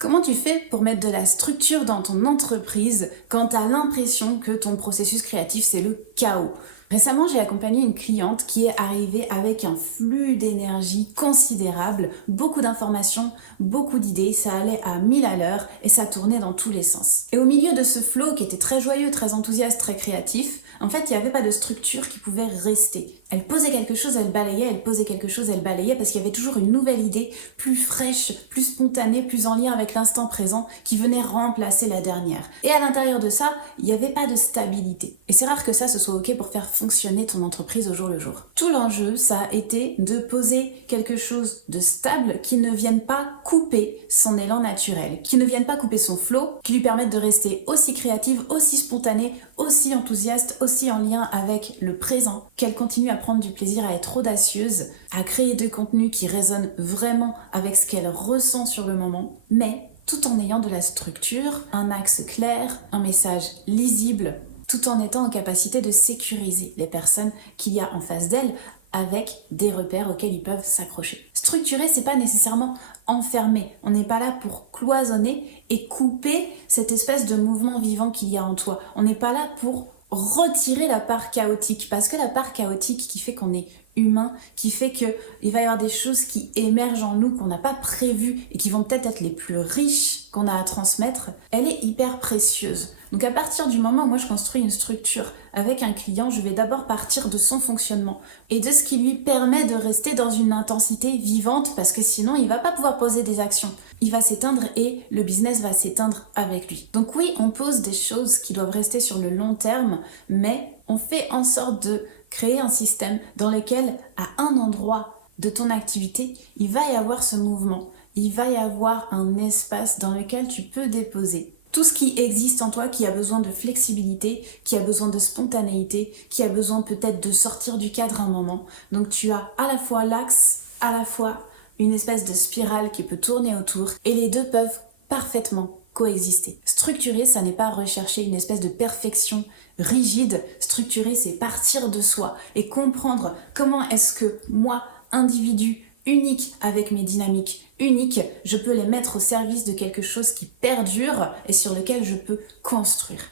Comment tu fais pour mettre de la structure dans ton entreprise quand tu as l'impression que ton processus créatif, c'est le chaos? Récemment, j'ai accompagné une cliente qui est arrivée avec un flux d'énergie considérable, beaucoup d'informations, beaucoup d'idées, ça allait à 1000 à l'heure et ça tournait dans tous les sens. Et au milieu de ce flow qui était très joyeux, très enthousiaste, très créatif, en fait, il n'y avait pas de structure qui pouvait rester. Elle posait quelque chose, elle balayait, elle posait quelque chose, elle balayait, parce qu'il y avait toujours une nouvelle idée, plus fraîche, plus spontanée, plus en lien avec l'instant présent, qui venait remplacer la dernière. Et à l'intérieur de ça, il n'y avait pas de stabilité. Et c'est rare que ça, ce soit ok pour faire fonctionner ton entreprise au jour le jour. Tout l'enjeu, ça a été de poser quelque chose de stable qui ne vienne pas couper son élan naturel, qui ne vienne pas couper son flow, qui lui permette de rester aussi créative, aussi spontanée, aussi enthousiaste, aussi en lien avec le présent, qu'elle continue à prendre du plaisir à être audacieuse, à créer des contenus qui résonnent vraiment avec ce qu'elle ressent sur le moment, mais tout en ayant de la structure, un axe clair, un message lisible, tout en étant en capacité de sécuriser les personnes qu'il y a en face d'elle avec des repères auxquels ils peuvent s'accrocher. Structurer, c'est pas nécessairement enfermer. On n'est pas là pour cloisonner et couper cette espèce de mouvement vivant qu'il y a en toi. On n'est pas là pour retirer la part chaotique, parce que la part chaotique qui fait qu'on est humain, qui fait qu'il va y avoir des choses qui émergent en nous qu'on n'a pas prévues et qui vont peut-être être les plus riches qu'on a à transmettre, elle est hyper précieuse. Donc à partir du moment où moi je construis une structure avec un client, je vais d'abord partir de son fonctionnement et de ce qui lui permet de rester dans une intensité vivante, parce que sinon il va pas pouvoir poser des actions. Il va s'éteindre et le business va s'éteindre avec lui. Donc oui, on pose des choses qui doivent rester sur le long terme, mais on fait en sorte de créer un système dans lequel, à un endroit de ton activité, il va y avoir ce mouvement. Il va y avoir un espace dans lequel tu peux déposer tout ce qui existe en toi, qui a besoin de flexibilité, qui a besoin de spontanéité, qui a besoin peut-être de sortir du cadre un moment. Donc tu as à la fois l'axe, à la fois une espèce de spirale qui peut tourner autour, et les deux peuvent parfaitement coexister. Structurer, ça n'est pas rechercher une espèce de perfection rigide. Structurer, c'est partir de soi et comprendre comment est-ce que moi, individu unique avec mes dynamiques uniques, je peux les mettre au service de quelque chose qui perdure et sur lequel je peux construire.